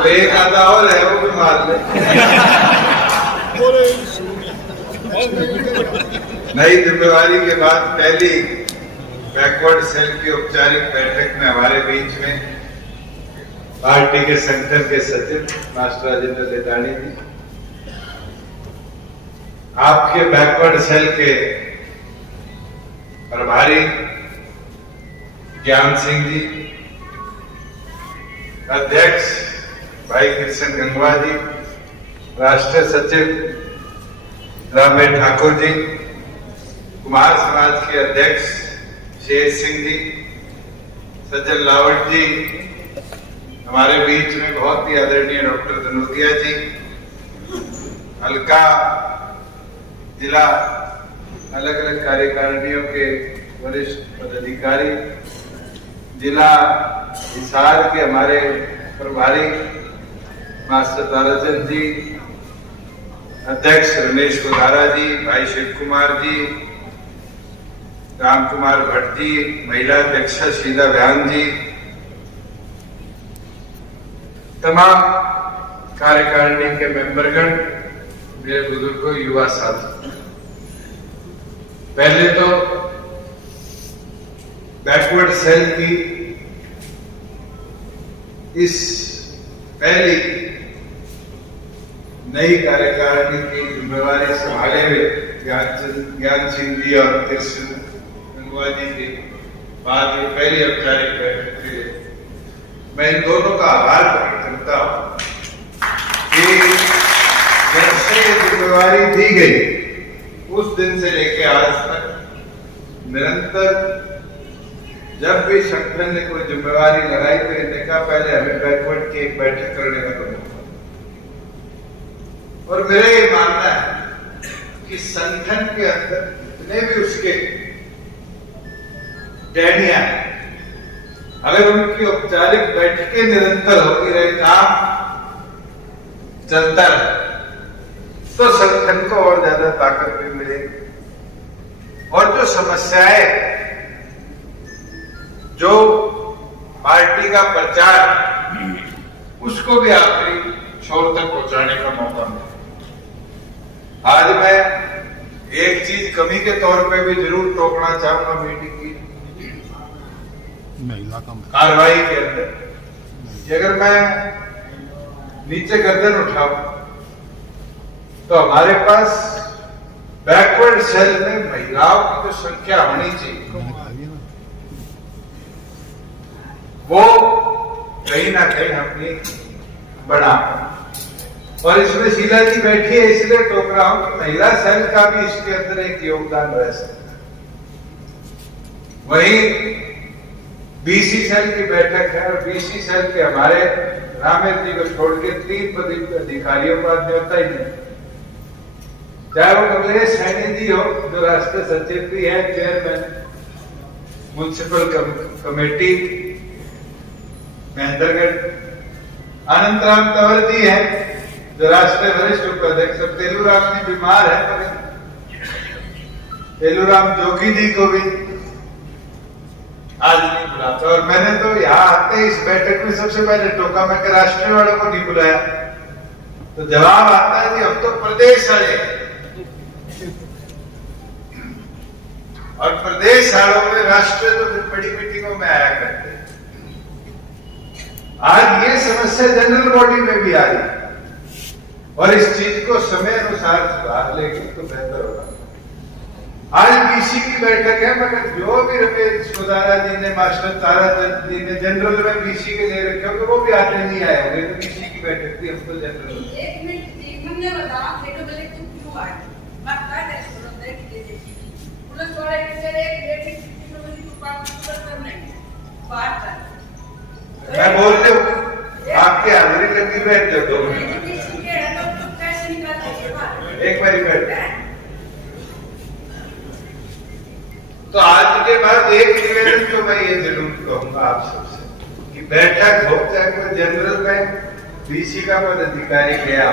तो एक आधा और है, वो भी मार ले। नई जिम्मेवारी के बाद पहली बैकवर्ड सेल की औपचारिक बैठक में हमारे बीच में पार्टी के संगठन के सचिव मास्टर राजेंद्र लेदानी जी, आपके बैकवर्ड सेल के प्रभारी ज्ञान सिंह जी, अध्यक्ष भाई कृष्ण गंगवा जी, राष्ट्रीय सचिव रामेश ठाकुर जी, कुमार समाज के अध्यक्ष शेर सिंह जी, सज्जन लावट जी, हमारे बीच में बहुत ही आदरणीय डॉक्टर धनोतिया जी, हल्का जिला अलग अलग कार्यकारिणियों के वरिष्ठ पदाधिकारी, जिला हिसार के हमारे प्रभारी मास्टर ताराचंद जी, अध्यक्ष रमेश कोदारा जी, भाई शिव कुमार जी, राम कुमार भट्ट जी, महिला अध्यक्ष शीला व्यान जी, तमाम कार्यकारिणी के मेंबरगण, मेरे बुजुर्गों, युवा साथी, पहले तो बैकवर्ड सेल की इस पहली नई कार्यकारिणी की जिम्मेवारी संभाले हुए ज्ञान सिंह जी और कृष्ण गंगवा जी के बाद ये पहली औपचारिक बैठक के लिए मैं इन दोनों का आभार प्रकट करता हूं कि जब से ये जिम्मेवारी दी गई उस दिन से लेकर आज तक निरंतर जब भी संगठन ने कोई जिम्मेवारी लगाई तो इन्हें कहा पहले हमें बैकवर्ड की एक बैठक करने का बना। और मेरा ये मानना है कि संगठन के अंदर जितने भी उसके टहनियां हैं, अगर उनकी औपचारिक बैठकें निरंतर होती रहे, काम चलता रहे, तो संगठन को और ज्यादा ताकत भी मिलेगी और जो समस्याएं, जो पार्टी का प्रचार, उसको भी आखिरी छोर तक पहुंचाने का मौका मिला। आज मैं एक चीज कमी के तौर पे भी जरूर टोकना चाहूंगा मीटिंग की कार्रवाई के अंदर कि अगर मैं नीचे गर्दन उठाऊं तो हमारे पास बैकवर्ड सेल में महिलाओं की जो संख्या होनी चाहिए वो कहीं ना कहीं हमने बढ़ा। और इसमें शीला जी बैठी है इसलिए टोक रहा हूं कि महिला सेल का भी इसके अंदर एक योगदान रह सकता है। वहीं बीसी सेल की बैठक है और बीसी सेल के हमारे रामेश जी को छोड़ के 3 अधिकारियों का न्योता ही नहीं, चाहे वो कमलेश सैनी जी हो जो राष्ट्रीय सचिव भी है, चेयरमैन म्युनिसिपल कमेटी महेंद्रगढ़, अनंत राम तंवर जी है जो राष्ट्रीय वरिष्ठ उपाध्यक्ष, तेलूराम जी बीमार है पर तेलूराम जोगी जी को भी आज नहीं बुलाता। और मैंने तो यहाँ आते इस बैठक में सबसे पहले टोका मैं कि राष्ट्रीय वालों को नहीं बुलाया, तो जवाब आता है कि अब तो प्रदेश आए और प्रदेश आड़ों में राष्ट्रीय तो फिर बड़ी मीटिंगों में आया करते। आज ये समस्या जनरल बॉडी में भी आई और इस चीज को समय अनुसार सुधार लेंगे तो बेहतर होगा। आज बीसी की बैठक है मगर जो भी रमेश कोदारा जी ने, मास्टर ताराचंद जी ने जनरल में बीसी के लिए रखे होंगे वो भी आज नहीं आए होंगे, तो बीसी की बैठक थी, हम तो जनरल। एक मिनट मुझे बताओ देखो पहले तुम क्यों आए? बात क्या है सुनो देख लीजिए पुलिस वाले के एक लेडी को मुझे तो बात करना है बात कर मैं बोलते हूँ आपके हाजिरी लगी बैठ जाओ 2 मिनट एक बारी बैठ। तो आज के बाद एक निवेदन तो मैं ये जरूर कहूंगा आप सबसे कि बैठक हो चाहे कोई जनरल में बीसी का पदाधिकारी गया,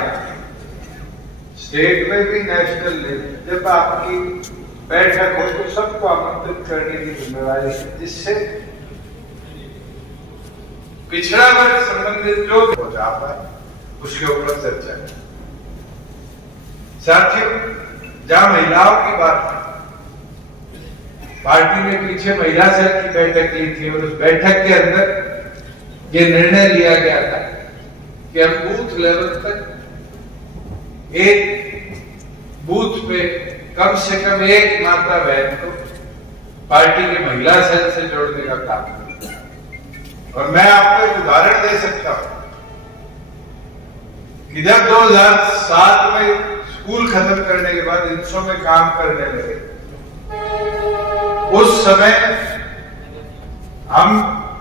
स्टेट में भी नेशनल लेवल जब आपकी बैठक हो तो सबको आमंत्रित करने की जिम्मेवारी है, जिससे पिछड़ा वर्ग संबंधित जो पहुंचा पाए उसके ऊपर चर्चा करें। साथियों, जहां महिलाओं की बात है, पार्टी ने पीछे महिला सेल की बैठक की थी और उस बैठक के अंदर ये निर्णय लिया गया था कि हम बूथ लेवल तक एक बूथ पे कम से कम एक माता बहन को पार्टी के महिला सेल से जोड़ने का काम करें। और मैं आपको एक उदाहरण दे सकता हूं कि जब 2007 में स्कूल खत्म करने के बाद इंसो में काम करने लगे, उस समय हम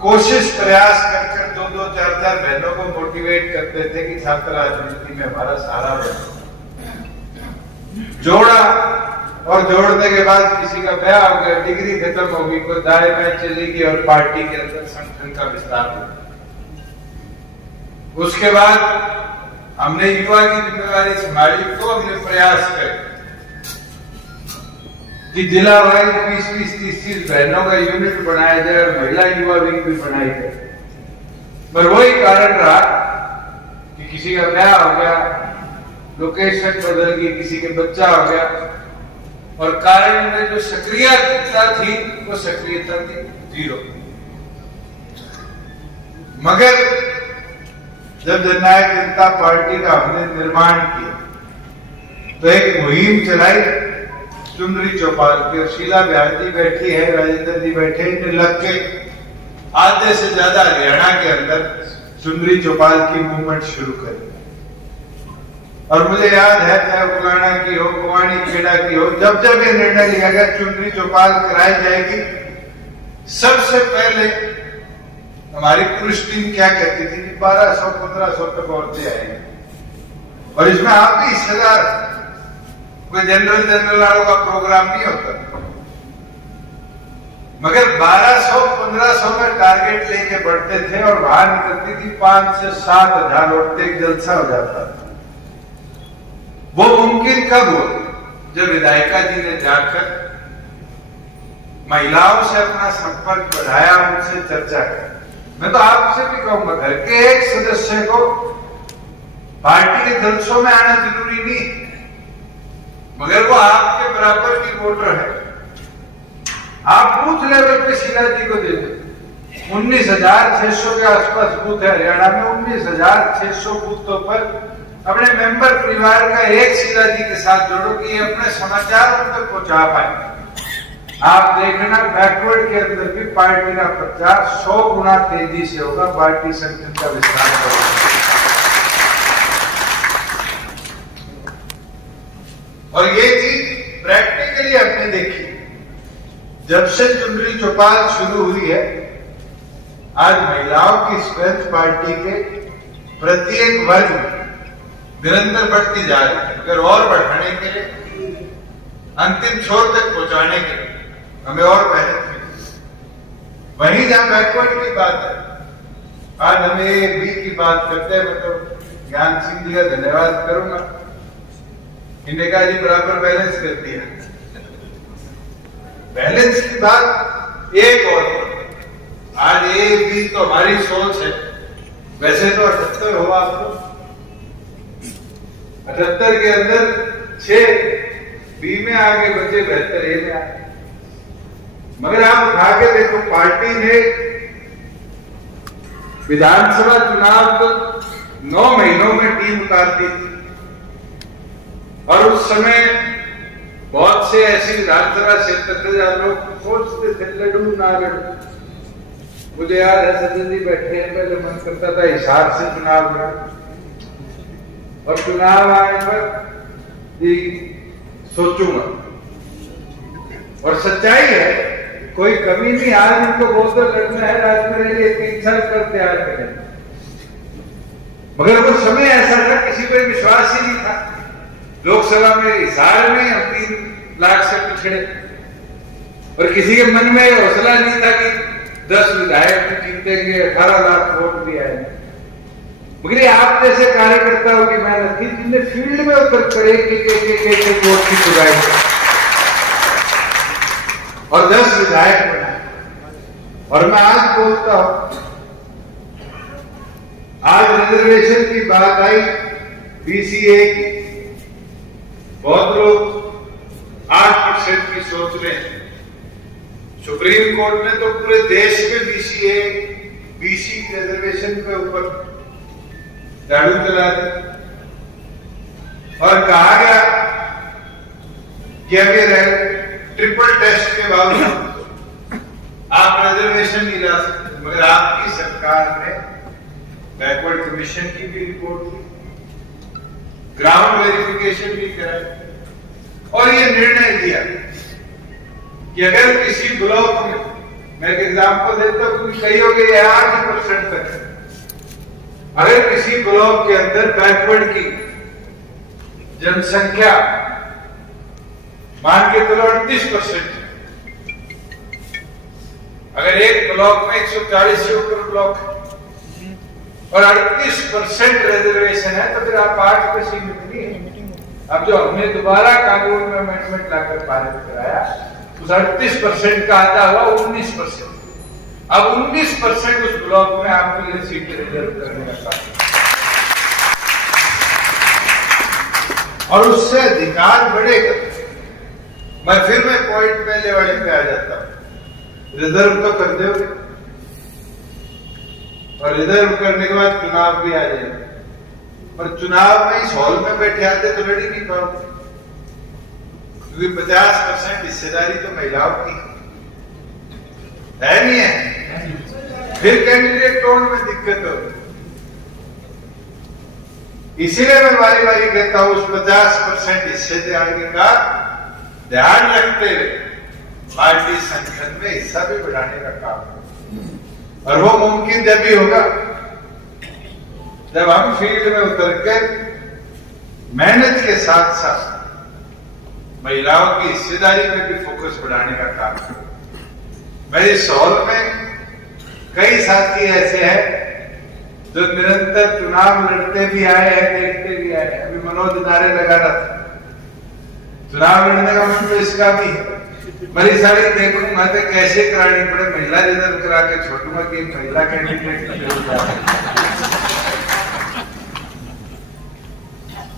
कोशिश प्रयास कर 2-2, 4-4 बहनों को मोटिवेट करते थे कि छात्र राजनीति में हमारा सहारा बने। जोड़ा और जोड़ने के बाद किसी का ब्याह हो गया, डिग्री खत्म होगी, कोई दाएं में चली गई और पार्टी के अंदर संगठन का विस्तार हो गया। उसके बाद हमने युवा की जिम्मेदारी संभाली तो हमने प्रयास किया कि जिला वाइज 20-30 बहनों का यूनिट बनाया जाए और महिला युवा विंग भी बनाई जाए। पर वही कारण रहा कि किसी का ब्याह हो गया, लोकेशन बदल गई, किसी के बच्चा हो गया और कारण में जो सक्रियता थी वो सक्रियता थी 0। मगर जब जननायक जनता पार्टी का हमने निर्माण किया तो एक मुहिम चलाई चुनरी चौपाल की, और शीला बयान जी बैठी है, राजेंद्र जी बैठे, इन्हें लग के आधे से ज्यादा हरियाणा के अंदर चुनरी चौपाल की मूवमेंट शुरू करी। और मुझे याद है चाहे बुलाना की हो, कुवानी खेड़ा की हो, जब जब ये निर्णय लिया गया चुनरी चौपाल कराई जाएगी, सबसे पहले हमारी पुरुष टीम क्या कहती थी कि 1200-1500 तक औरतें आएंगी और इसमें आप भी हिस्सेदार, कोई जनरल वालों का प्रोग्राम नहीं होता। मगर 1200-1500 में टारगेट लेके बढ़ते थे और बाहर निकलती थी 5 से 7 हजार औरतें, एक जलसा हो जाता था। वो मुमकिन कब हुआ? जब विधायिका जी ने जाकर महिलाओं से अपना संपर्क बढ़ाया, उनसे चर्चा की। मैं तो आपसे भी कहूंगा, घर के एक सदस्य को पार्टी के जलसों में आना जरूरी नहीं, मगर वो आपके बराबर की वोटर है। आप बूथ लेवल पे शीला जी को दे दो। 19,600 के आसपास बूथ है हरियाणा में। 19,600 बूथों पर अपने मेंबर परिवार का एक शीला जी के साथ जोड़ो कि ये अपने समाचार उन तक पहुंचा पाए। आप देखना बैकवर्ड के अंदर भी पार्टी का प्रचार 100 गुना तेजी से होगा, पार्टी संगठन का विस्तार होगा। और ये चीज प्रैक्टिकली हमने देखी। जब से चुनरी चौपाल शुरू हुई है, आज महिलाओं की स्ट्रेंथ पार्टी के प्रत्येक वर्ग में निरंतर बढ़ती जा रही है। अगर और बढ़ाने के लिए, अंतिम छोर तक पहुंचाने के लिए हमें और मेहनत करनी। वहीं जहां बैकवर्ड की बात है, आज हम A-B की बात करते हैं, मतलब ज्ञान सिंह जी का धन्यवाद करूंगा, इन्हें कहा जी बराबर बैलेंस कर दिया। बैलेंस की बात एक और, आज A-B तो हमारी सोच है। वैसे तो 78 हो आप लोग, 78 के अंदर 6 B में आगे बचे, 72 A में आगे। मगर आप उठा के देखो, पार्टी ने विधानसभा चुनाव को 9 महीनों में टीम उतार दी थी और उस समय बहुत से ऐसी विधानसभा क्षेत्र थे जहां लोग सोचते थे लड़ू ना लड़ू। मुझे याद है सचिन जी बैठे हैं, पहले मन करता था हिसार से चुनाव लड़ा, और चुनाव आने पर जी सोचूंगा। और सच्चाई है, कोई कमी नहीं। आज इनको बहुत लड़ना है, राजमहल 3 साल करते आ रहे हैं, मगर वो समय ऐसा था किसी पर विश्वास ही नहीं था। लोकसभा में हिसार में हम 3 लाख से पिछड़े और किसी के मन में हौसला नहीं था कि 10 विधायक जीतेंगे, 18 लाख वोट भी आएंगे। मगर ये आप जैसे कार्यकर्ताओं की मेहनत थी, जिनने फील्ड में उतर कर एक वोट की चुराई और 10 विधायक बनाए। और मैं आज बोलता हूं आज रिजर्वेशन की बात आई, बीसीए की, बहुत लोग 8% की सोच रहे हैं। सुप्रीम कोर्ट ने तो पूरे देश में बीसीए, बीसी रिजर्वेशन के ऊपर झाड़ू चला दिया और कहा गया कि अगर ट्रिपल टेस्ट के बावजूद आप रिजर्वेशन नहीं ला सकते। मगर आपकी सरकार ने बैकवर्ड कमीशन की भी रिपोर्ट की, ग्राउंड वेरिफिकेशन भी करा और ये निर्णय लिया कि अगर किसी ब्लॉक में, मैं एक एग्जाम्पल देता हूं, कई हो गए 8% तक, अगर किसी ब्लॉक के अंदर बैकवर्ड की जनसंख्या मान के चलो 38%, अगर एक ब्लॉक में 140 से ऊपर ब्लॉक है और 38% रिजर्वेशन है तो फिर आप 8% नहीं है। अब जो हमने दोबारा कानून में अमेंडमेंट लाकर पारित कराया, उस 38% का आता हुआ 19%। अब 19% उस ब्लॉक में आपके लिए सीटें रिजर्व करने का काम और उससे अधिकार बढ़ेगा। मैं पॉइंट पहले वाले पे आ जाता हूं, रिजर्व तो कर दोगे और रिजर्व करने के बाद चुनाव भी आ जाएगा, पर चुनाव में इस हॉल में बैठे आते तो लड़ ही नहीं पाओगे, क्योंकि 50% हिस्सेदारी तो महिलाओं की है नहीं है। फिर कैंडिडेट टोन में दिक्कत होगी। इसीलिए मैं बारी बारी कहता हूं उस 50% हिस्सेदारी का ध्यान रखते हुए पार्टी संगठन में हिस्सा भी बढ़ाने का काम है। और वो मुमकिन जब भी होगा जब हम फील्ड में उतरकर मेहनत के साथ साथ महिलाओं की हिस्सेदारी में भी फोकस बढ़ाने का काम है। मेरे इस हॉल में कई साथी ऐसे हैं जो निरंतर चुनाव लड़ते भी आए हैं, देखते भी आए हैं। अभी मनोज नारे लगा रहा था, चुनाव लड़ने का मन तो इसका भी है। मेरी सारी देखूंगा तो कैसे करानी पड़े, महिला रिजर्व करा के छोड़ूंगा कि महिला कैंडिडेट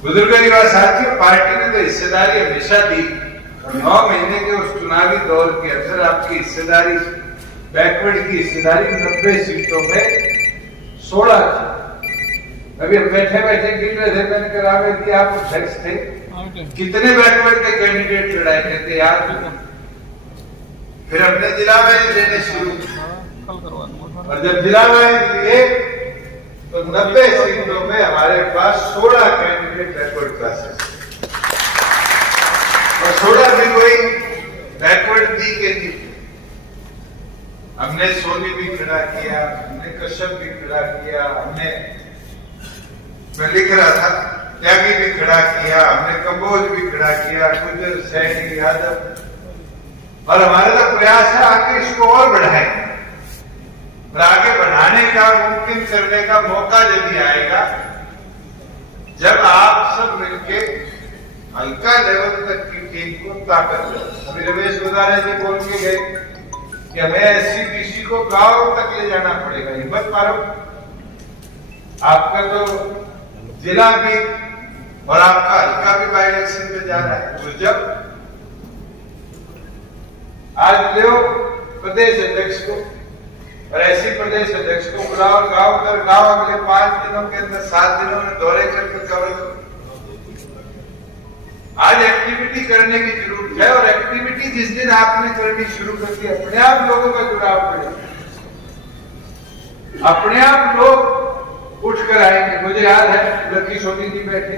बुजुर्गों की बात साथियों, पार्टी ने तो हिस्सेदारी हमेशा दी। 9 महीने के उस चुनावी दौर के अंदर आपकी हिस्सेदारी, बैकवर्ड की हिस्सेदारी 90 सीटों में 16 थी। अभी बैठे बैठे गिन रहे थे, मैंने कहा कि आप अध्यक्ष थे, कितने बैकवर्ड के कैंडिडेट लड़ाए थे यार। फिर हमने जिला वाइज लेने शुरू और जब जिला वाइज लिए तो 90 सीटों में हमारे पास 16 कैंडिडेट बैकवर्ड क्लासेस और 16 भी कोई बैकवर्ड दी के थी। हमने सोनी भी खड़ा किया, हमने कश्यप भी खड़ा किया, हमने, मैं लिख रहा था, त्यागी भी खड़ा किया, हमने कंबोज भी खड़ा किया, गुजर, सैनी, यादव, और हमारा तो प्रयास है आगे इसको और बढ़ाएं और आगे बढ़ाने का, मुमकिन करने का मौका जब भी आएगा जब आप सब मिलके हल्का लेवल तक की टीम को ताकत दो। अभी रमेश गोदारे जी बोल के गए कि हमें SC-BC को गांव तक ले जाना पड़ेगा। हिम्मत मारो, आपका तो जिला भी और आपका हल्का भी बाई इलेक्शन पे जा रहा है। तो जब आज लो प्रदेश अध्यक्ष को और ऐसी प्रदेश अध्यक्ष को बुलाओ, गांव कर गांव अगले 5 दिनों के अंदर 7 दिनों में दौरे करके कवर करो। आज एक्टिविटी करने की जरूरत है और एक्टिविटी जिस दिन आपने करनी शुरू कर दी, अपने आप लोगों का जुड़ाव बढ़ेगा, अपने आप लोग उठकर आएंगे। मुझे याद है लकी सोनी जी बैठे,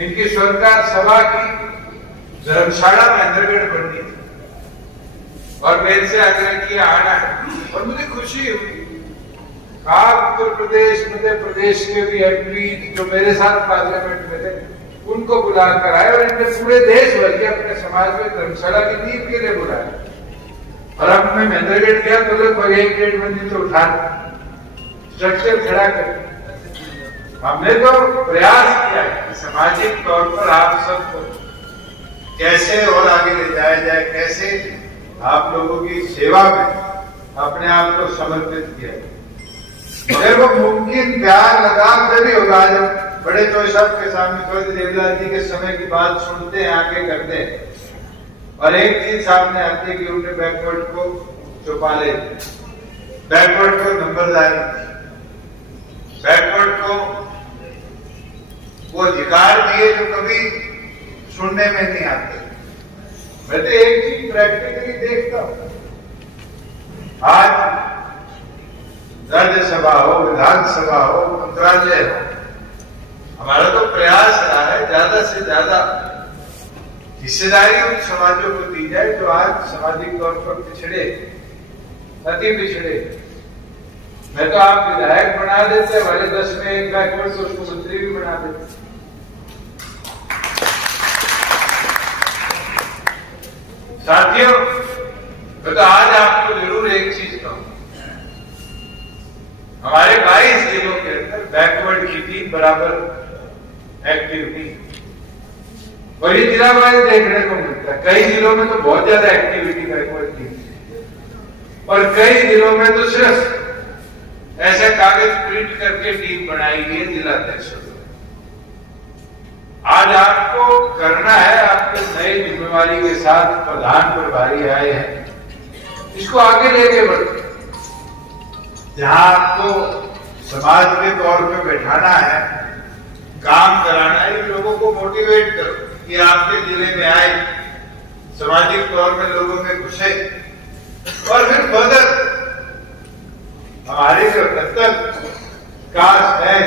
इनकी सरकार सभा की धर्मशाला में अंदरगढ़ बननी थी और मेरे से आग्रह किया आना है और मुझे खुशी हुई। आप उत्तर प्रदेश, मध्य प्रदेश के भी MP जो मेरे साथ पार्लियामेंट में थे उनको बुलाकर आए और इनके पूरे देश भर के अपने समाज में धर्मशाला की नींव के लिए बुलाया। और अब मैं महेंद्रगढ़ गया तो लगभग 1-1.5 मंजिल तो उठा स्ट्रक्चर खड़ा कर। हमने तो प्रयास किया है सामाजिक तौर पर आप सबको कैसे और आगे ले जाया जाए, कैसे आप लोगों की सेवा में अपने आप को समर्पित किया। मगर वो मुमकिन प्यार लगाव तभी होगा जब बड़े तो सबके सामने चौधरी देवलाल जी के समय की बात सुनते हैं, आगे करते हैं, और एक चीज सामने आती है कि उन्होंने बैकवर्ड को छुपा ले, बैकवर्ड को नंबरदारी, बैकवर्ड को वो अधिकार दिए जो कभी सुनने में नहीं आते। मैं तो एक चीज प्रैक्टिकली देखता हूं, आज राज्यसभा हो, विधानसभा हो, मंत्रालय हो, हमारा तो प्रयास रहा है ज्यादा से ज्यादा हिस्सेदारी उन समाजों को दी जाए जो आज सामाजिक तौर पर पिछड़े, अति पिछड़े। मैं तो आप विधायक बना देते, वाले 10 में एक बैकवर्ड, तो उसको मंत्री भी बना देते। साथियों, मैं तो आज आपको जरूर एक चीज कहूं, हमारे 22 जिलों के अंदर बैकवर्ड की टीम बराबर एक्टिव नहीं, और ये जिला वाइज देखने को मिलता है। कई जिलों में तो बहुत ज्यादा एक्टिविटी बैकवर्ड की, और कई जिलों में तो सिर्फ ऐसे कागज प्रिंट करके टीम बनाई गई है जिला अध्यक्षों। आज आपको करना है, आपके नई जिम्मेवारी के साथ प्रधान प्रभारी आए हैं, इसको आगे लेके बढ़ते, जहां आपको समाज के तौर पे बैठाना है, काम कराना है, लोगों को मोटिवेट करो कि आपके जिले में आए, सामाजिक तौर में लोगों में घुसे, और फिर बदल हमारे जो कर्तव्य कास्ट है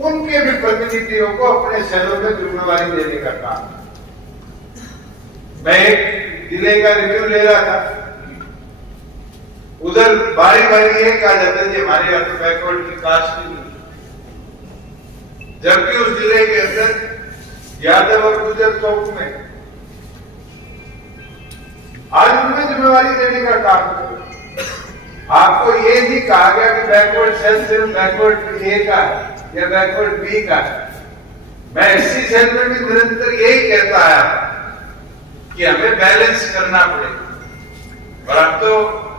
उनके भी प्रतिनिधियों को अपने शहरों में जिम्मेवारी देने का काम। मैं एक जिले का रिव्यू ले रहा था, उधर बारी बारी ये कहा जाता है हमारे यहाँ तो बैकवर्ड की कास्ट नहीं, जबकि उस जिले के अंदर यादव और गुजर चौक में आज उनमें जिम्मेवारी देने का काम करो। आपको ये नहीं कहा गया कि बैकवर्ड सेल सिर्फ बैकवर्ड ए का या बैकवर्ड बी का। मैं एससी सेल में भी निरंतर यही कहता है कि हमें बैलेंस करना पड़ेगा, और अब तो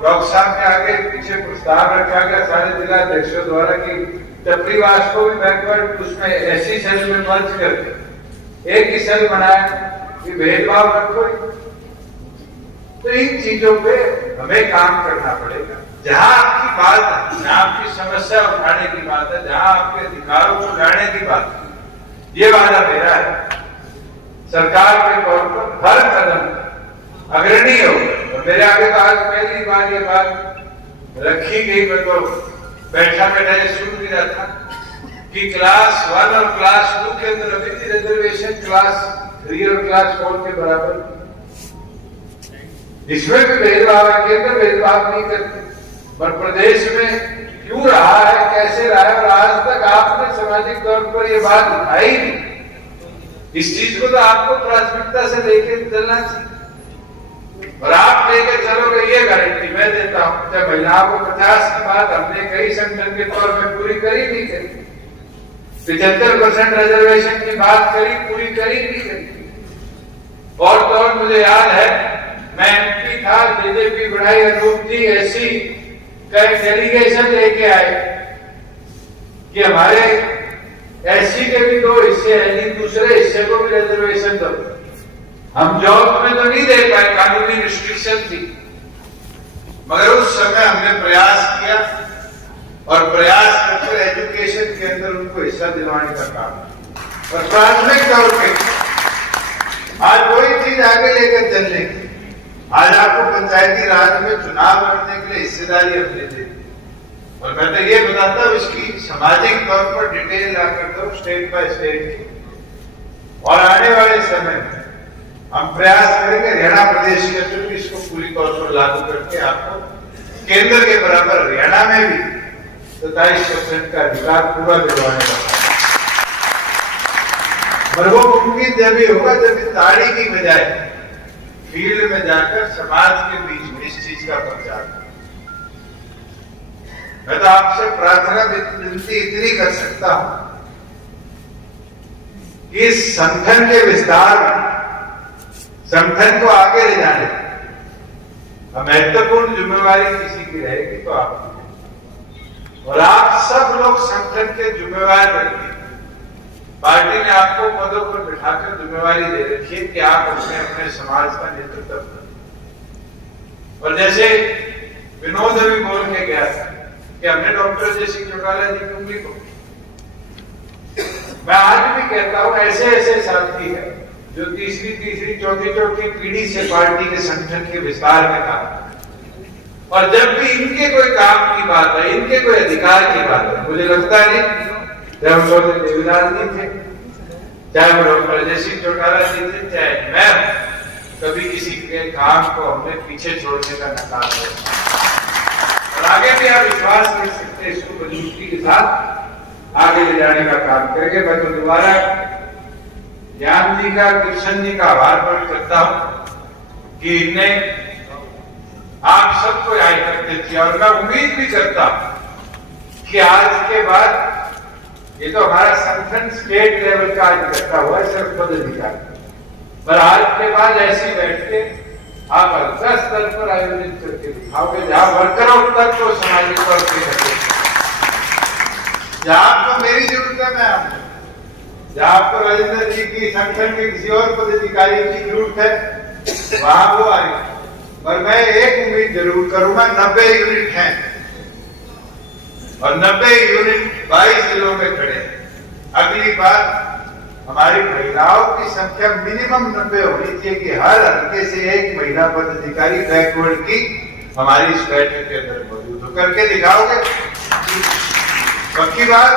डॉक्टर साहब के आगे पीछे प्रस्ताव रखा गया सारे जिला अध्यक्षों द्वारा कि टपरीवास को भी बैकवर्ड उसमें एससी सेल में मर्ज करके एक ही सेल बनाया कि भेदभाव रखो। तो इन चीजों पे हमें काम करना पड़ेगा। जहां आपकी बात है, जहां आपकी समस्या उठाने की बात है, जहां आपके अधिकारों को लाने की बात है, ये वादा मेरा है। सरकार के तौर पर हर कदम अग्रणी होगा, और मेरे आगे तो आज पहली बार ये बात रखी गई। मैं तो बैठा बैठा ये सुन भी रहा था कि क्लास 1 और क्लास 2 के अंदर अभी भी रिजर्वेशन क्लास 3 और क्लास 4 के बराबर, इसमें भी भेदभाव है, केंद्र भेदभाव नहीं करते। पर प्रदेश में क्यों रहा है, कैसे रहा है, और आज तक आपने सामाजिक तौर पर यह बात उठाई नहीं। इस चीज को तो आपको प्राथमिकता से लेके चलना चाहिए, और आप लेके चलोगे ये गारंटी मैं देता हूं। जब महिलाओं को 50 की बात हमने कई संगठन के तौर में पूरी करी नहीं करी, 75% रिजर्वेशन की बात करी, पूरी करी नहीं करी। और तो और मुझे याद है, मैं एमपी था, बीजेपी बढ़ाई अनूप जी एससी का एक डेलीगेशन लेके आए कि हमारे एससी के भी 2 हिस्से हैं, दूसरे हिस्से को भी रिजर्वेशन दो। हम जॉब में तो नहीं दे पाए, कानूनी रिस्ट्रिक्शन थी, मगर उस समय हमने प्रयास किया, और प्रयास करके एजुकेशन के अंदर उनको हिस्सा दिलवाने का काम। और प्राथमिक तौर पर आज वही चीज आगे लेकर चलने की, आज आपको पंचायती राज में चुनाव करने के लिए हिस्सेदारी हमने दी, और मैं तो ये बताता हूं इसकी सामाजिक तौर पर डिटेल ला करता हूं स्टेट बाय स्टेट। और आने वाले समय में हम प्रयास करेंगे हरियाणा प्रदेश के अंदर भी इसको पूरी तौर पर लागू करके आपको केंद्र के बराबर हरियाणा में भी 27% का अधिकार पूरा दिलवाने का। पर वो मुमकिन जब भी होगा जब ताड़ी की बजाय फील्ड में जाकर समाज के बीच में इस चीज का प्रचार। मैं तो आपसे प्रार्थना विनती इतनी कर सकता हूं, इस संगठन के विस्तार में, संगठन को आगे ले जाने महत्वपूर्ण जिम्मेवारी किसी की रहेगी तो आपकी। और आप सब लोग संगठन के जिम्मेवार बनिए। पार्टी ने आपको पदों पर बिठाकर जिम्मेवारी दे रखी है कि आप अपने अपने समाज का नेतृत्व करें। और जैसे विनोद अभी बोल के गया था कि हमने डॉक्टर जयसिंह चौटाला जी की उंगली को, मैं आज भी कहता हूं ऐसे ऐसे साथी है जो तीसरी चौथी पीढ़ी से पार्टी के संगठन के विस्तार में काम कर, और जब भी इनके कोई काम की बात है, इनके कोई अधिकार की बात है, मुझे लगता नहीं चाहे वो चौधरी देवीलाल जी थे, चाहे वो डॉक्टर अजय सिंह चौटाला जी थे, चाहे मैं, कभी किसी के काम को हमने पीछे छोड़ने का नकार किया। और आगे भी आप विश्वास कर सकते हैं, इसको मजबूती के साथ आगे ले जाने का काम करेंगे। मैं तो दोबारा ज्ञान जी का, कृष्ण जी का आभार प्रकट करता हूं कि इनने आप सबको याद करते थे, और मैं उम्मीद भी करता हूं कि आज के बाद ये तो हमारा संगठन स्टेट लेवल का आज इकट्ठा हुआ है सिर्फ पदाधिकारी, पर आज के बाद ऐसी बैठके आप अंतर स्तर पर आयोजित करके दिखाओगे जहां वर्करों तक को सामाजिक तौर पर, जहां आपको मेरी जरूरत है मैं आऊंगा, जहां आपको राजेंद्र जी की संगठन के किसी और पदाधिकारी की जरूरत है वहां वो आएंगे। पर मैं एक उम्मीद जरूर करूंगा, 90 यूनिट हैं और 90 यूनिट 22 जिलों में खड़े हैं। अगली बार हमारी महिलाओं की संख्या मिनिमम 90 होनी चाहिए कि हर हल्के से एक महिला पदाधिकारी बैकवर्ड की हमारी इस बैठक के अंदर मौजूद हो। करके दिखाओगे पक्की बात।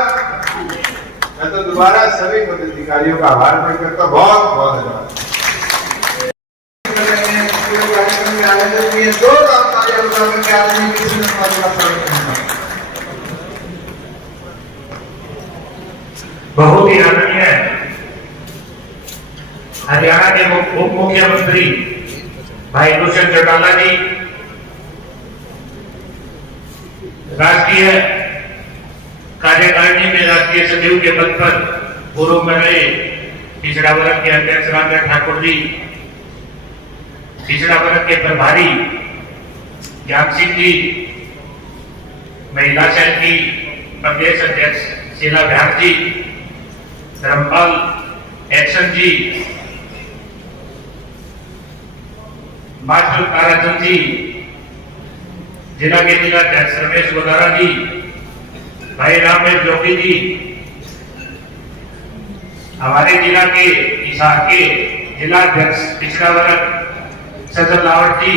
मैं तो दोबारा सभी पदाधिकारियों का आभार प्रकट करता हूं। बहुत बहुत धन्यवाद। बहुत ही आदरणीय हरियाणा के उप मुख्यमंत्री भाई दुष्यंत चौटाला जी, राष्ट्रीय कार्यकारिणी में राष्ट्रीय सचिव के पद पर पूर्व में रहे पिछड़ा वर्ग के अध्यक्ष राजा ठाकुर जी, पिछड़ा वर्ग के प्रभारी ज्ञान सिंह जी, महिला सेल की प्रदेश अध्यक्ष शीला बिहार जी, धर्मपाल एक्शन जी, मास्टर ताराचंद जी, जिला के जिलाध्यक्ष रमेश गोदारा जी, भाई रामेश जोगी जी, हमारे जिला के हिसार के जिलाध्यक्ष पिछड़ा वर्ग सजल लावट जी,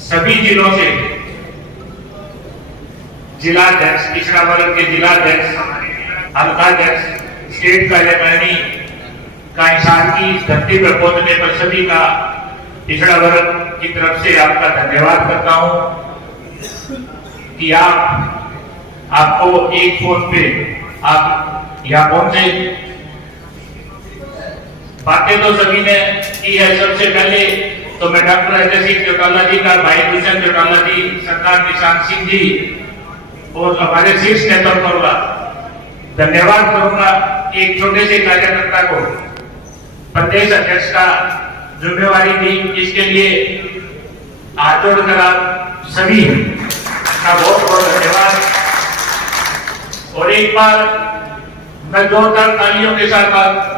सभी जिलों से जिलाध्यक्ष पिछड़ा वर्ग के जिलाध्यक्ष, हल्काध्यक्ष, स्टेट कार्यकारिणी का हिसार की धरती पर पहुंचने पर सभी का पिछड़ा वर्ग की तरफ से आपका धन्यवाद करता हूं कि आपको एक फोन पे आप यहां पहुंचे। बातें तो सभी ने की है। सबसे पहले तो मैं डॉक्टर अजय सिंह चौटाला जी का, भाई दुष्यंत चौटाला जी, सरदार निशान सिंह जी और हमारे शीर्ष नेतृत्व का धन्यवाद करूंगा। एक छोटे से कार्यकर्ता को प्रदेश अध्यक्ष का जिम्मेवारी दी, इसके लिए हाथ जोड़कर आप सभी का बहुत बहुत धन्यवाद। और एक बार मैं जोरदार तालियों के साथ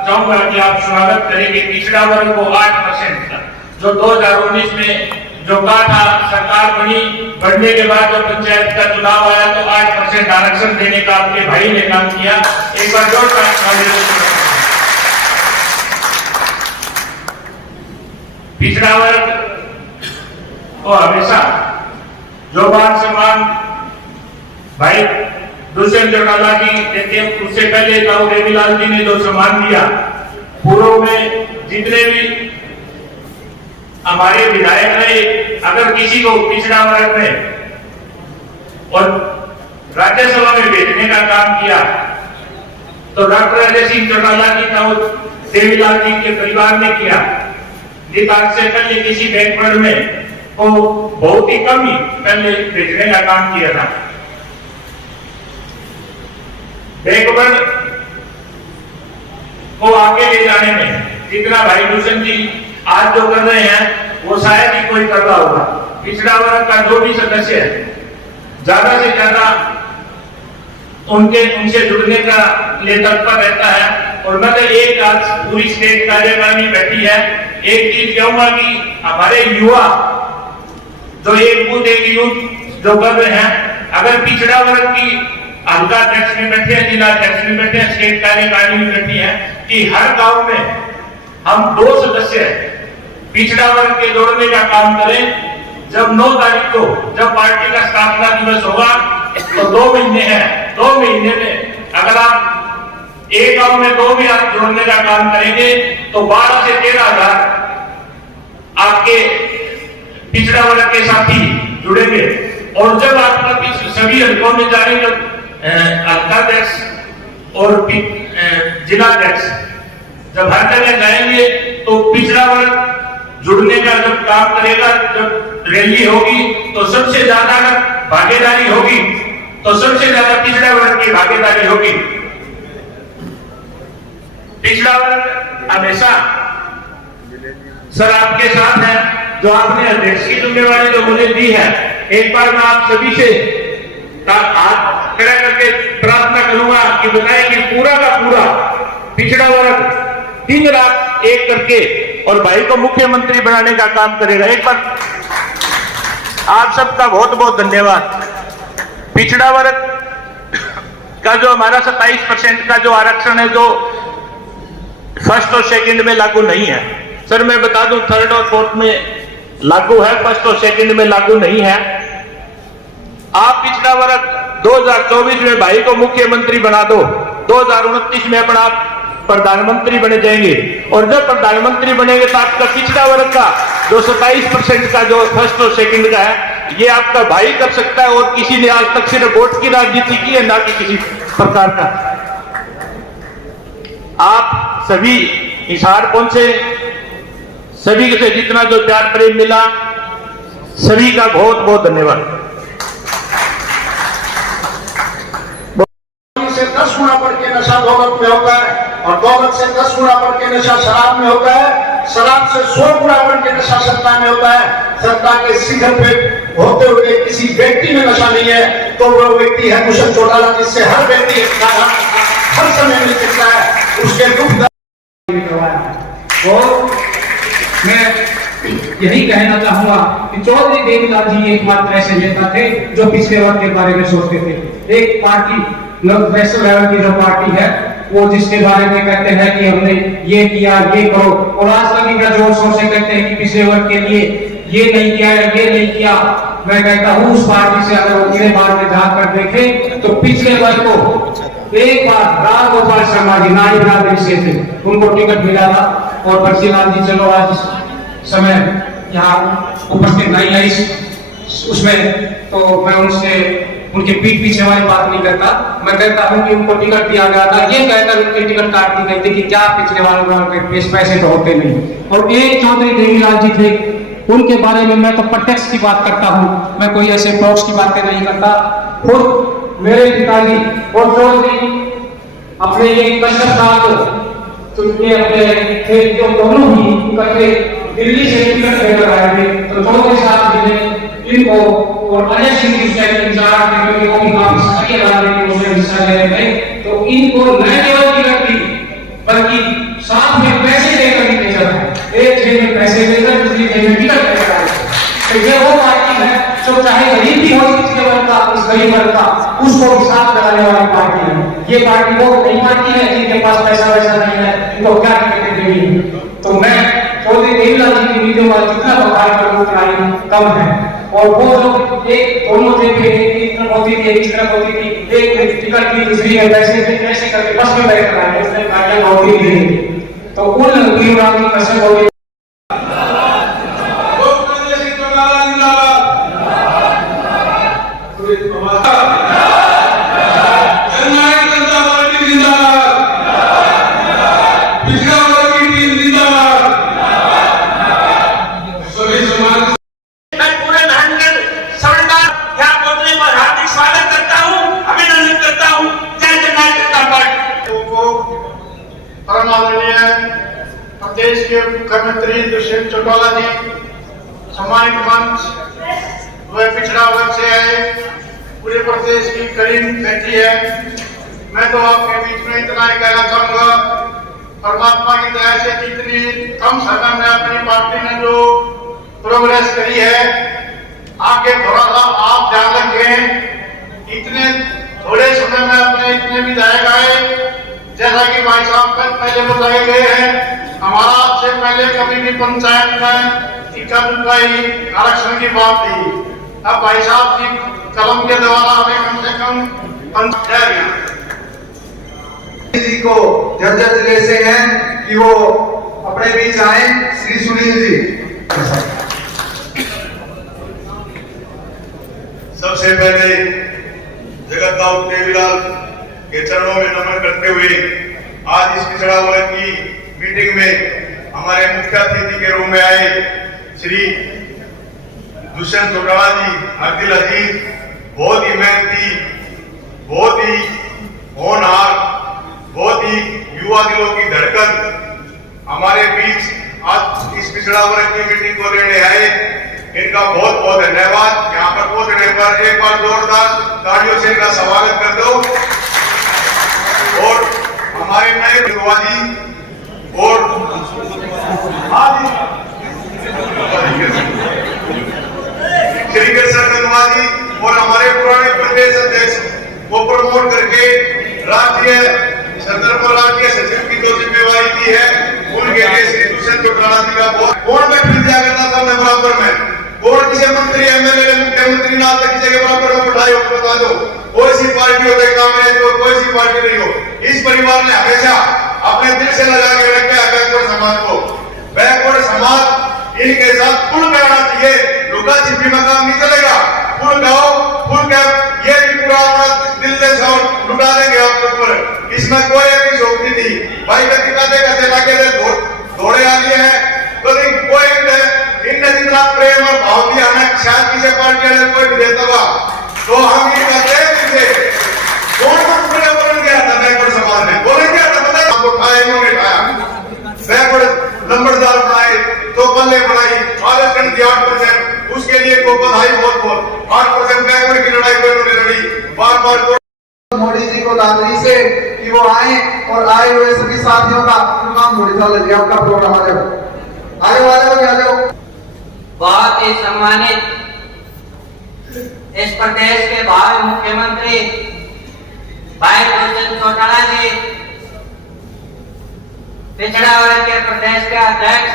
चाहूंगा कि आप स्वागत करेंगे पिछड़ा वर्ग को 8% का, जो 2019 में जो कहा था सरकार बढ़ने के बाद जो पंचायत का चुनाव आया तो 8% आरक्षण देने का आपके भाई ने काम किया। एक बार जोरदार तालियां। पिछड़ा वर्ग को हमेशा जो मान सम्मान भाई दुष्यंत चौटाला जी देते हैं, उससे पहले ताऊ देवीलाल जी ने जो सम्मान दिया, पूर्व में जितने भी हमारे विधायक रहे, अगर किसी को पिछड़ा वर्ग में और राज्यसभा में भेजने का काम किया तो डॉक्टर अजय सिंह चौटाला जी, ताऊ देवीलाल जी के परिवार ने किया। नितांत से पहले किसी बैकवर्ड में को बहुत ही कम ही पहले भेजने का काम किया था। बैकवर्ड को आगे ले जाने में जितना भाई भूषण जी आज जो कर रहे हैं वो शायद ही कोई कर रहा होगा। पिछड़ा वर्ग का जो भी सदस्य है ज्यादा से ज्यादा उनसे जुड़ने का लिए तत्पर रहता है। और मैं तो एक आज पूरी स्टेट कार्यकारिणी बैठी है, एक चीज कहूंगा कि हमारे युवा जो एक बूथ एक यूथ जो कर रहे हैं, अगर पिछड़ा वर्ग की हल्का अध्यक्ष भी बैठे हैं, जिला अध्यक्ष भी बैठे हैं, स्टेट कार्यकारिणी भी बैठी है, कि हर गांव में हम 2 सदस्य पिछड़ा वर्ग के जोड़ने का काम करें। जब 9 तारीख को जब पार्टी का स्थापना दिवस होगा तो 2 महीने हैं, 2 महीने में अगर आप एक गांव में 2 भी आप जोड़ने का काम करेंगे तो 12 से 13 हजार आपके पिछड़ा वर्ग के साथी जुड़ेंगे। और जब आपका सभी हल्कों में जाएंगे, हल्काध्यक्ष और जिला अध्यक्ष जब हर जगह जाएंगे तो पिछड़ा वर्ग जुड़ने का जब काम करेगा, जब रैली होगी तो सबसे ज्यादा अगर भागीदारी होगी तो सबसे ज्यादा पिछड़ा वर्ग की भागीदारी होगी। पिछड़ा वर्ग हमेशा सर आपके साथ है, जो आपने अध्यक्ष की जिम्मेवारी जो मुझे दी है। एक बार मैं आप सभी से हाथ खड़ा करके प्रार्थना करूंगा कि बताएं कि पूरा का पूरा पिछड़ा वर्ग दिन रात एक करके और भाई को मुख्यमंत्री बनाने का काम करेगा। एक बार आप सबका बहुत बहुत धन्यवाद। पिछड़ा वर्ग का जो हमारा 27% का जो आरक्षण है, जो फर्स्ट और सेकंड में लागू नहीं है, सर मैं बता दूं थर्ड और फोर्थ में लागू है, फर्स्ट और सेकंड में लागू नहीं है। आप पिछड़ा वर्ग 2024 में भाई को मुख्यमंत्री बना दो, 2029 में अपना प्रधानमंत्री बने जाएंगे। और जब प्रधानमंत्री बनेंगे तो आपका पिछड़ा वर्ग का जो 27% का जो फर्स्ट और सेकंड का है, ये आपका भाई कर सकता है। और किसी ने आज तक सिर्फ वोट की राजनीति की है, ना कि किसी प्रकार का। आप सभी हिसार पहुंचे, सभी से जितना जो प्यार प्रेम मिला, सभी का बहुत बहुत धन्यवाद। से 10 गुना बढ़ के नशा दौलत में होता है और दौलत से 10 गुना बढ़ के नशा शराब में होता है, शराब से 100 गुना बढ़ के नशा सत्ता में होता है। सत्ता के शिखर पे होते हुए किसी व्यक्ति में नशा नहीं है तो वो व्यक्ति है कुशल चौटाला, जिससे हर व्यक्ति हर समय मिल सकता है उसके दुख। और मैं यही कहना चाहूंगा कि चौधरी देवीलाल जी एकमात्र ऐसे नेता थे जो पिछड़े वर्ग के बारे में सोचते थे। एक पार्टी नेशनल लेवल की जो पार्टी है वो जिसके बारे में कहते हैं कि हमने ये किया, ये करो, और आज तक का जोर शोर से कहते हैं कि पिछड़े वर्ग के लिए ये नहीं किया, ये नहीं किया। मैं कहता हूँ उस पार्टी से अगर वो बार में जाकर देखें तो पिछड़े वर्ग को एक बार राम गोपाल शर्मा जी नाई बरादरी से थे, उनको टिकट मिला था। और बंसीलाल जी चलो आज समय यहाँ उपस्थित नहीं आई उसमें, तो मैं उनसे उनके पीठ पीछे वाली बात नहीं करता। मैं कहता हूँ कि उनको टिकट दिया गया था, ये कहकर उनकी टिकट काट दी गई थी कि क्या पिछले वालों के पैसे तो होते नहीं। और एक चौधरी देवीलाल जी थे, उनके बारे में मैं तो प्रत्यक्ष की बात करता हूँ, मैं कोई ऐसे प्रोक्स की बातें नहीं करता। खुद मेरे पिताजी और चौधरी अपने ये कश्यप साहब चुनके अपने दोनों ही करके दिल्ली से टिकट लेकर आए थे। तो चौधरी साहब जी ने इनको और अजय सिंह जी से इंतजार क्योंकि वो भी काफी सक्रिय राजनीति में हिस्सा ले रहे थे, तो इनको न केवल टिकट दी बल्कि साथ में पैसे देकर भी भेजा है। एक जेब में पैसे देकर दूसरी जेब में टिकट लेकर आए। तो ये वो पार्टी है जो चाहे गरीब भी हो, पिछले वर्ग का, उस गरीब वर्ग का, उसको भी साथ लगाने वाली पार्टी है। ये पार्टी वो नई पार्टी है जिनके पास पैसा वैसा नहीं है, इनको क्या टिकट देगी। तो मैं चौधरी देवीलाल जी की वीडियो का जितना बखान करूँ कम है। और वो लोग एक दोनों थे, एक तरफ होती थी, एक तरफ होती थी, एक टिकट की दूसरी में पैसे थे, कैसे करके बस में बैठ रहा है, उसने पार्टियां होती थी। तो उन पीयूराम की कसम होगी। प्रदेश के मुख्यमंत्री दुष्यंत चौटाला जी, सम्मानित मंच, वह पिछड़ा वर्ग से आए पूरे प्रदेश की करीब बैठी है। मैं तो आपके बीच में इतना ही कहना चाहूंगा, परमात्मा की दया से जितनी कम समय में अपनी पार्टी ने जो प्रोग्रेस करी है, आगे थोड़ा सा आप ध्यान रखें। इतने थोड़े समय में अपने इतने विधायक आए, जैसा कि भाई साहब पहले बताए गए हैं, हमारा से पहले कभी भी पंचायत में इक्का दुक्का ही आरक्षण की बात थी। अब भाई साहब की कलम के द्वारा हमें कम से कम पंचायत जी को झज्जर जिले से हैं कि वो अपने बीच आए। श्री सुनील जी। सबसे पहले जगत दाऊद देवीलाल के चरणों में नमन करते हुए आज इस पिछड़ा वर्ग की मीटिंग में हमारे मुख्य अतिथि के रूप में आए श्री दुष्यंत चौटाला जी, अर्दिल अजीज, बहुत ही मेहनती, बहुत ही होनहार, बहुत ही युवा दिलों की धड़कन हमारे बीच आज इस पिछड़ा वर्ग की मीटिंग को लेने आए। इनका बहुत बहुत धन्यवाद। यहाँ पर पहुंचने पर एक बार जोरदार तालियों से इनका स्वागत कर दो। और हमारे नए विद्वाजी और श्री कृष्ण गंगवाजी और हमारे पुराने प्रदेश अध्यक्ष को प्रमोट करके राष्ट्रीय सदर पर राष्ट्रीय सचिव की जो जिम्मेवारी दी है, उनके लिए श्री दुष्यंत चौटाला जी का बहुत कौन में फिर दिया करता था मैं बराबर में कौन किसी मंत्री एमएलए मुख्यमंत्री ना तक किसी के बराबर में उठाए बता दो। कोई सी पार्टी हो कांग्रेस हो, कोई सी पार्टी नहीं हो, इस परिवार ने हमेशा अपने दिल से लगा के रखे है बैकवर्ड समाज को। बैकवर्ड समाज इनके साथ पुल करना चाहिए। लुका छिपी में काम नहीं चलेगा। पुल गाओ, पुल का ये भी पूरा अपना दिल से लुटा देंगे आपके ऊपर। इसमें कोई ऐसी शोभती नहीं। भाई का दिखाते कहते लाके दौड़े आ लिए हैं तो कोई इनने जितना प्रेम और भाव दिया हमें शायद किसी पार्टी ने कोई भी देता हुआ तो हम ये कहते हैं कौन बोल गया था बैकवर्ड समाज ने बोले क्या था पता है आपको? खाया इन्होंने खाया, बैकवर्ड नंबरदार बनाए तो बल्ले बनाई, आरक्षण की 8%, उसके लिए को बधाई बहुत बहुत। 8% बैकवर्ड की लड़ाई को इन्होंने लड़ी बार बार। मोदी जी को दादरी से कि वो आए और आए हुए सभी साथियों का नाम मोदी साहब लग गया। आपका प्रोग्राम आ जाओ। बहुत ही सम्मानित इस प्रदेश के भावी मुख्यमंत्री भाई दुष्यंत चौटाला जी, पिछड़ा वर्ग के प्रदेश के अध्यक्ष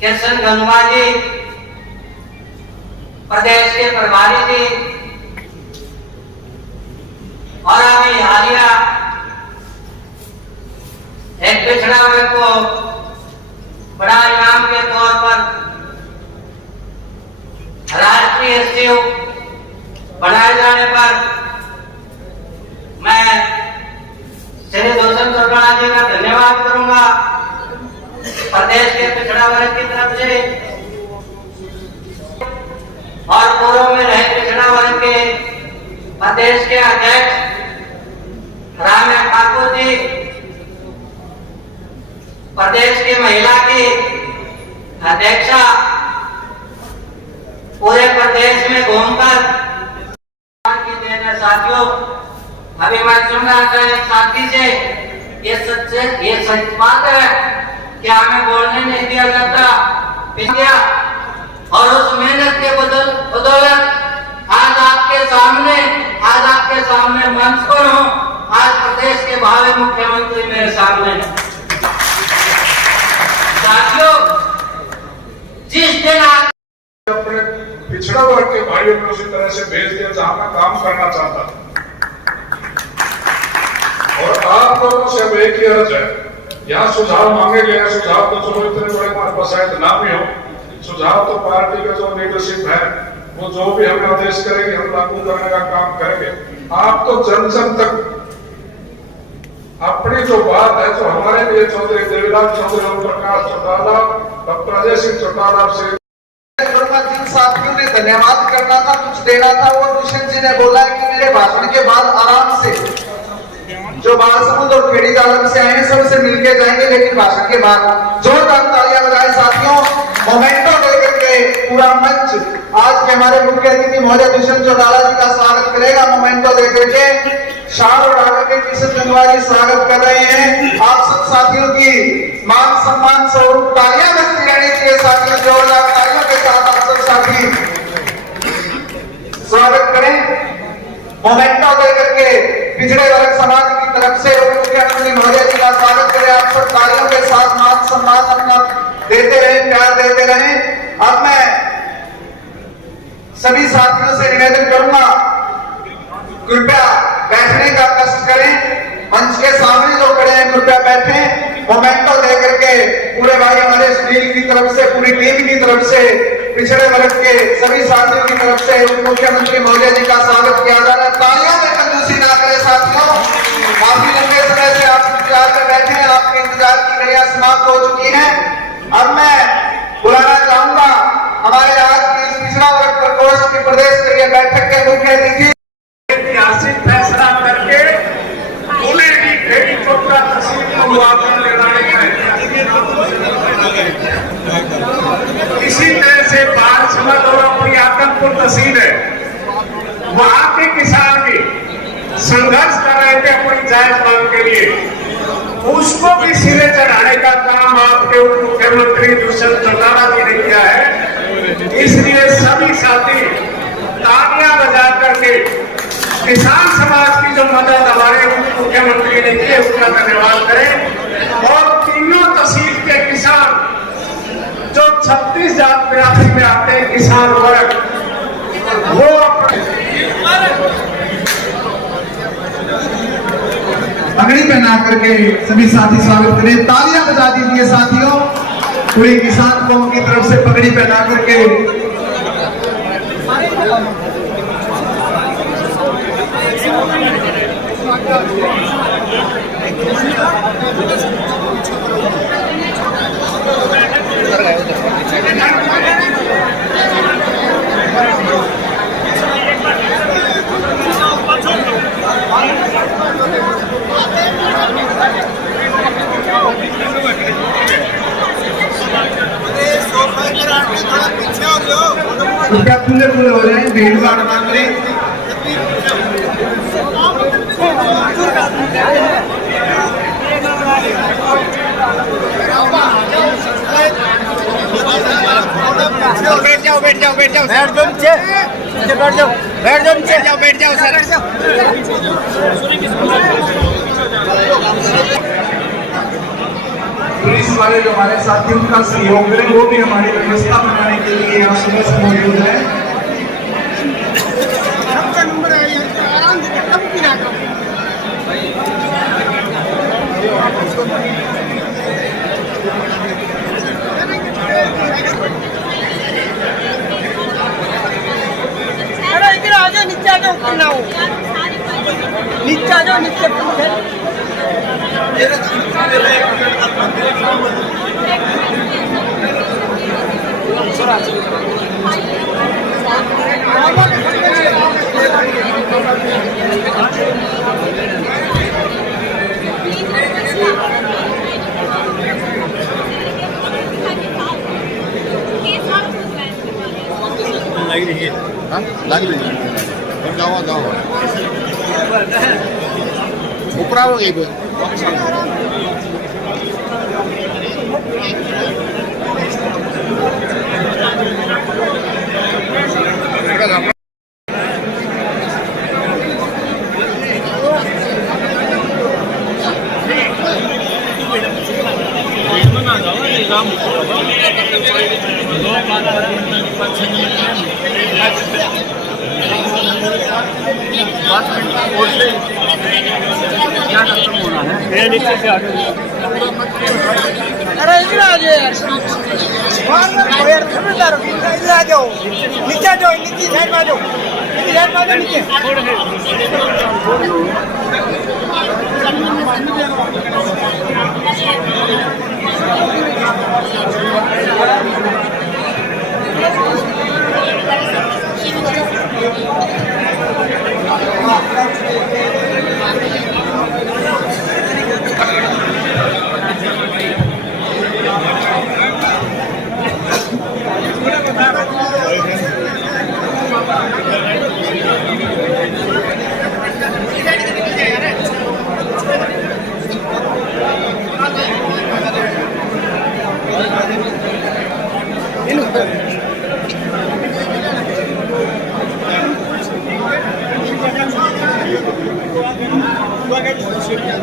कृष्ण गंगवा जी, प्रदेश के प्रभारी जी और अभी हालिया एक पिछड़ा वर्ग को बड़ा इनाम के तौर पर राष्ट्रीय शिव बनाए जाने पर मैं श्री दुष्यंत चौटाला जी का धन्यवाद करूंगा। प्रदेश के पिछड़ा वर्ग की तरफ से और पूर्व में रहे पिछड़ा वर्ग के प्रदेश के अध्यक्ष राम ठाकुर जी, प्रदेश की महिला की अध्यक्षा, पूरे प्रदेश में घूमकर की देने साथियों, अभी मैं सुन रहा था एक साथी से ये सच बात है कि हमें बोलने नहीं दिया जाता गया और उस मेहनत के बदौलत आज आपके सामने मंच पर हूँ। आज प्रदेश के भावी मुख्यमंत्री मेरे सामने साथियों, जिस दिन आप अपने पिछड़ा वर्ग के भाइयों को उसी तरह से भेज दिया जहां मैं काम करना चाहता था। और आप लोगों से अब एक ही अर्ज है, यहाँ सुझाव मांगे गए हैं। सुझाव तो चलो इतने बड़े हमारे पास शायद ना भी हो, सुझाव तो पार्टी का जो लीडरशिप है वो जो भी हमें आदेश करेगी हम लागू करने का काम करेंगे। आप तो जन जन तक अपनी जो बात है, जो हमारे लिए चौधरी देवीलाल चौधरी, ओम प्रकाश चौटाला, डॉक्टर अजय सिंह चौटाला से जिन साथियों ने धन्यवाद करना था, कुछ देना था, वो दुष्यंत जी ने बोला है कि मेरे भाषण के बाद आराम से जो बालसमुंद और खेड़ी तालुक से आए सबसे मिलके जाएंगे, लेकिन भाषण के बाद जोरदार तालियां बजाएं साथियों। मोमेंटो लेकर के पूरा मंच आज के हमारे मुख्य अतिथि महोदय दुष्यंत चौटाला जी का स्वागत करेगा। मोमेंटो देकर के शाल उड़ाकर के किशन गंगवार जी स्वागत कर रहे हैं। आप सब साथियों की मान सम्मान स्वरूप तालियां बजती रहनी चाहिए। साथियों, जोरदार तालियों के साथ आप सब साथी स्वागत करें। मोमेंटो देकर के पिछड़े वर्ग समाज की तरफ से मुख्यमंत्री महोदय जी का स्वागत करें। आप सब तालियों के साथ मान सम्मान अपना देते रहे, प्यार देते रहे। अब मैं सभी साथियों से निवेदन करूंगा, कृपया बैठने का कष्ट करें। मंच के सामने जो खड़े हैं कृपया बैठें। मोमेंटो देकर के पूरे भाई हमारे सुनील की तरफ से, पूरी टीम की तरफ से, पिछड़े वर्ग के सभी साथियों की तरफ से मुख्यमंत्री महोदय जी का स्वागत किया जा रहा है। तालियों में कंजूसी ना करें साथियों। काफी लंबे समय से आप इंतजार कर बैठे हैं, आपके इंतजार की घड़ियां समाप्त हो चुकी हैं। अब मैं बुलाना चाहूंगा हमारे आज की पिछड़ा वर्ग प्रकोष्ठ की प्रदेश स्तरीय बैठक के मुख्य अतिथि, ऐतिहासिक फैसला करके बोले कि खेड़ी चोपड़ा तहसील को मुआवजा दिलाने का इसी तरह से बाढ़ समझ और अपनी आतंकपुर तहसील है, वहां के किसान भी संघर्ष कर रहे थे अपनी जायज मांग के लिए, उसको भी सिरे चढ़ाने का काम आपके उप मुख्यमंत्री दुष्यंत चौटाला जी ने किया है। इसलिए सभी साथी तालियां बजा करके किसान समाज की जो मदद हमारे उप मुख्यमंत्री ने की उसका धन्यवाद करें। और तीनों तहसील के किसान जो 36 जात बिरादरी में आते हैं किसान वर्ग, वो पगड़ी पहना करके सभी साथी स्वागत करें। तालियां बजा दीजिए साथियों। पूरी किसान कौम की तरफ से पगड़ी पहना करके कृपया खुले खुले हो जाए, भीड़ भाड़ ना करें। बैठ जाओ बैठ जाओ बैठ जाओ बैठ जाओ बैठ जाओ सर। पुलिस वाले जो हमारे साथियों का सहयोग करें, वो भी हमारी व्यवस्था बनाने के लिए यहाँ सुबह मौजूद है। नीचे आ जाओ, नीचे आ जाओ, नीचे लग रही है गाँव गाँव ऊपर आओ गई अरे इधर आ जाओ यार, खबरदार इधर आ जाओ, नीचे जाओ, नीचे साइड में जाओ, नीचे साइड में जाओ, नीचे बता निगोशिएट किया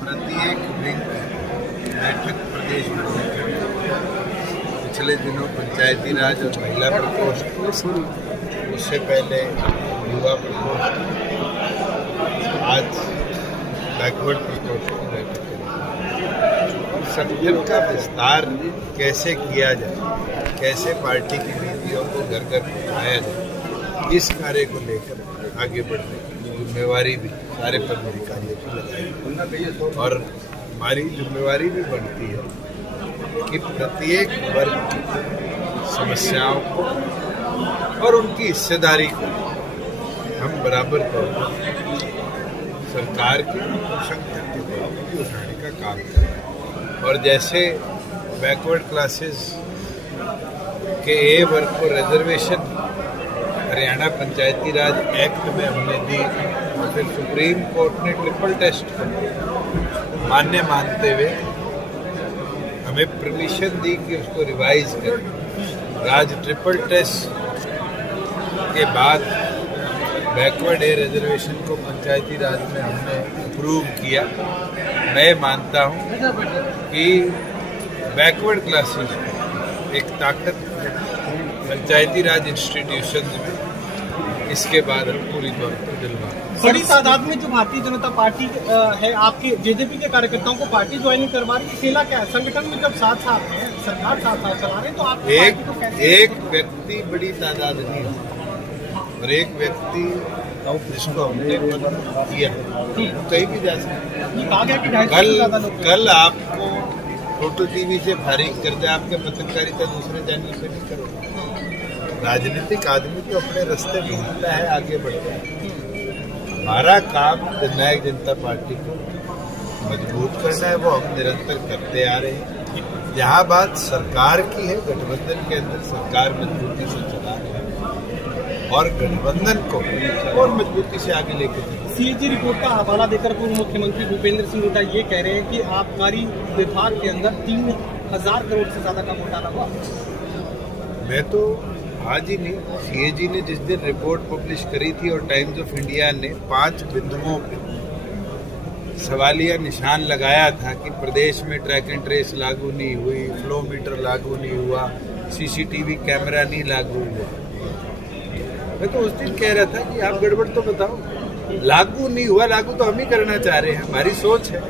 प्रत्येक विंग बैठक प्रदेश में पिछले दिनों पंचायती राज और महिला प्रकोष्ठ, उससे पहले युवा प्रकोष्ठ, आज बैकवर्ड प्रकोष्ठ की बैठक है। संगठन का विस्तार कैसे किया जाए, कैसे पार्टी की नीतियों को घर घर पहुँचाया जाए, इस कार्य को लेकर आगे बढ़ने की जिम्मेवारी भी सारे पदाधिकारियों को लगाई और हमारी जिम्मेवारी भी बनती है कि प्रत्येक वर्ग की समस्याओं को और उनकी हिस्सेदारी को हम बराबर तौर पर सरकार के संगठन के तौर पर उठाने का काम करें। और जैसे बैकवर्ड क्लासेस के ए वर्ग को रिजर्वेशन हरियाणा पंचायती राज एक्ट में हमने दी और फिर सुप्रीम कोर्ट ने ट्रिपल टेस्ट को मान्य मानते हुए हमें परमिशन दी कि उसको रिवाइज करें। आज ट्रिपल टेस्ट के बाद बैकवर्ड ए रिजर्वेशन को पंचायती राज में हमने अप्रूव किया। मैं मानता हूं कि बैकवर्ड क्लासेस को एक ताकत पंचायती राज इंस्टीट्यूशंस में इसके बाद हम पूरी तौर पर दिलवा। बड़ी तादाद में जो भारतीय जनता पार्टी है, आपके जेजेपी के कार्यकर्ताओं को पार्टी ज्वाइन करवा रही है, खेला क्या है? संगठन में जब साथ साथ है, सरकार साथ साथ चला रहे हैं, तो आप एक व्यक्ति बड़ी तादाद नहीं है और एक व्यक्ति जिसको हमने किया कहीं भी जा सकता। कल आपको फोटो टीवी से फारिग कर दे, आपके पत्रकारिता दूसरे चैनल पे नहीं करोगे। राजनीतिक आदमी तो अपने रास्ते ढूंढता है, आगे बढ़ता है। हमारा काम जननायक जनता पार्टी को मजबूत करना है, वो हम निरंतर करते आ रहे हैं। जहाँ बात सरकार की है, गठबंधन के अंदर सरकार मजबूती से चला रहे हैं और गठबंधन को और मजबूती से आगे लेकर चलें। सीएजी रिपोर्ट का हवाला देकर पूर्व मुख्यमंत्री भूपेंद्र सिंह हुड्डा ये कह रहे हैं कि आबकारी विभाग के अंदर 3000 करोड़ से ज्यादा का घोटाला हुआ। मैं तो आज ही नहीं, सीएजी ने जिस दिन रिपोर्ट पब्लिश करी थी और टाइम्स ऑफ इंडिया ने 5 बिंदुओं पे सवालिया निशान लगाया था कि प्रदेश में ट्रैक एंड ट्रेस लागू नहीं हुई, फ्लो मीटर लागू नहीं हुआ, सीसीटीवी कैमरा नहीं लागू हुआ। मैं तो उस दिन कह रहा था कि आप गड़बड़ तो बताओ, लागू नहीं हुआ, लागू तो हम ही करना चाह रहे हैं। हमारी सोच है,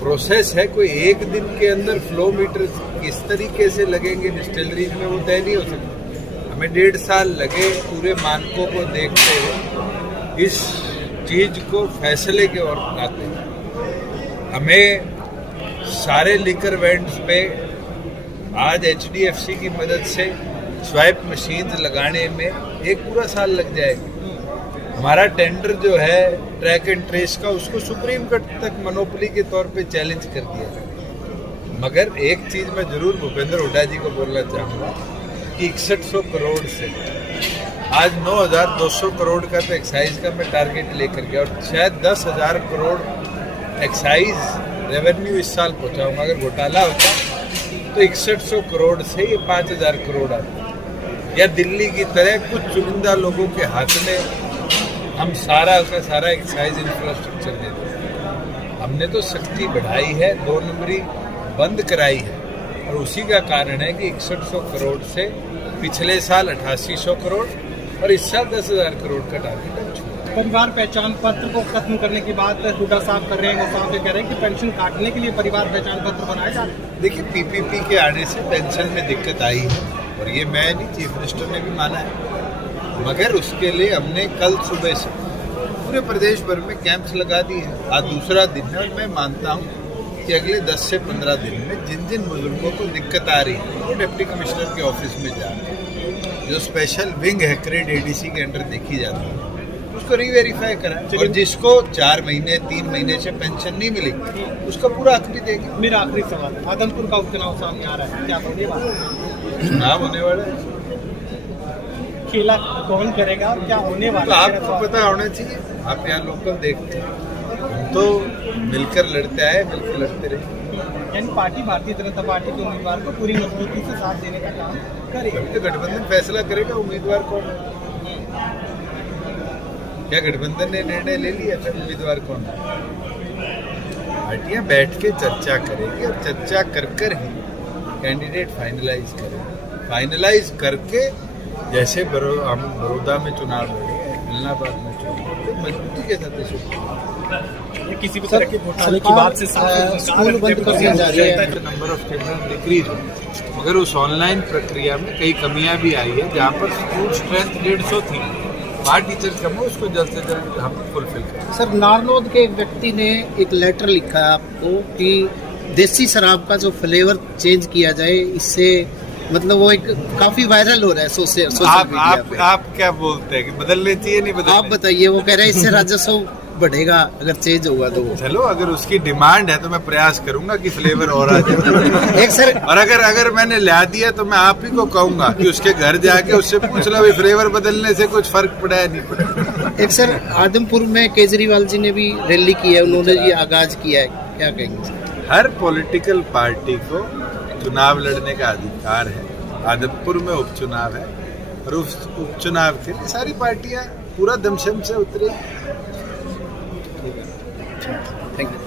प्रोसेस है, कोई एक दिन के अंदर फ्लो मीटर किस तरीके से लगेंगे डिस्टिलरीज में वो तय नहीं हो सकता। हमें 1.5 साल लगे पूरे मानकों को देखते हुए इस चीज को फैसले के ओर लाते हैं। हमें सारे लिकर वेंड्स पे आज HDFC की मदद से स्वाइप मशीन्स लगाने में एक पूरा साल लग जाएगा। हमारा टेंडर जो है ट्रैक एंड ट्रेस का, उसको सुप्रीम कोर्ट तक मोनोपोली के तौर पे चैलेंज कर दिया गया। मगर एक चीज मैं जरूर भूपेंद्र हुड्डा जी को बोलना चाहूँगा कि 6100 करोड़ से आज 9200 करोड़ का तो एक्साइज का मैं टारगेट लेकर गया और शायद 10,000 करोड़ एक्साइज रेवेन्यू इस साल पहुँचाऊँगा। अगर घोटाला होता तो 6100 करोड़ से ये 5000 करोड़ आता, या दिल्ली की तरह कुछ चुनिंदा लोगों के हाथ में हम सारा का सारा एक्साइज इंफ्रास्ट्रक्चर देते हैं। हमने तो सख्ती बढ़ाई है, 2 नंबरी बंद कराई है और उसी का कारण है कि 6100 करोड़ से पिछले साल 8800 करोड़ और इस साल 10,000 करोड़ का टारगेट हम छूटे। परिवार पहचान पत्र को खत्म करने की बात हुड्डा साहब कर रहे हैं, वो साहब ये कह रहे हैं कि पेंशन काटने के लिए परिवार पहचान पत्र बनाए जा रहे हैं। देखिए, पीपीपी के आने से पेंशन में दिक्कत आई है और ये मैं नहीं, चीफ मिनिस्टर ने भी माना है। मगर उसके लिए हमने कल सुबह से पूरे प्रदेश भर में कैंप्स लगा दिए हैं। आज दूसरा दिन है और मैं मानता हूँ कि अगले 10 से 15 दिन में जिन जिन बुजुर्गों को दिक्कत आ रही है वो डिप्टी कमिश्नर के ऑफिस में जाकर जो स्पेशल विंग है क्रेड एडीसी के अंडर देखी जाती है उसको रीवेरीफाई कराएं और जिसको 4 महीने 3 महीने से पेंशन नहीं मिली उसका पूरा हक भी देंगे। मेरा आखिरी सवाल, आदमपुर का उपचुनाव सामने आ रहा है, क्या होने वाला है? चुनाव होने वाला है, खेला कौन करेगा और क्या होने वाला तो है? आपको पता होना चाहिए, आप यहाँ लोकल देखते हैं। हम तो मिलकर लड़ते आए, मिलकर लड़ते रहे। यानी पार्टी भारतीय जनता पार्टी के उम्मीदवार को पूरी मजबूती से साथ देने का काम करेगी। अभी तो गठबंधन फैसला करेगा उम्मीदवार कौन है। क्या गठबंधन ने निर्णय ले लिया था उम्मीदवार कौन है? पार्टियां बैठ के चर्चा करेगी और चर्चा कर ही कैंडिडेट फाइनलाइज करेंगे। फाइनलाइज करके जैसे हम बड़ौदा में चुनाव लड़े, इलाहाबाद में चुनाव लड़े, मजबूती के साथ इसे किसी भी तरह के घोटाले की बात से स्कूल बंद कर दिया जा रहा है। नंबर ऑफ स्टूडेंट डिक्रीज हो, मगर उस ऑनलाइन प्रक्रिया में कई कमियां भी आई है। जहाँ पर स्कूल स्ट्रेंथ 150 थी, वहाँ टीचर कम हो, उसको जल्द से जल्द हम फुलफिल करें। सर, नारनौद के एक व्यक्ति ने एक लेटर लिखा है आपको कि देसी शराब का जो फ्लेवर चेंज किया जाए, इससे मतलब वो एक काफी वायरल हो रहा है सोशल मीडिया पे। आप क्या बोलते हैं कि बदलने चाहिए नहीं बदलने? आप बताइए, वो कह रहे हैं इससे राजस्व बढ़ेगा अगर चेंज होगा तो। चलो, अगर उसकी डिमांड है तो मैं प्रयास करूंगा कि फ्लेवर और आ जाए। एक सर, और अगर मैंने ला दिया तो मैं आप ही को कहूंगा कि उसके घर जाके उससे पूछ लो फ्लेवर बदलने से कुछ फर्क पड़ा है नहीं पड़ा। एक सर, आदमपुर में केजरीवाल जी ने भी रैली की है, उन्होंने ये आगाज किया है, क्या कहेंगे सर? हर पॉलिटिकल पार्टी को चुनाव लड़ने का अधिकार है। आदमपुर में उपचुनाव है और उस उपचुनाव के लिए सारी पार्टियां पूरा दमशम से उतरी। Thank you.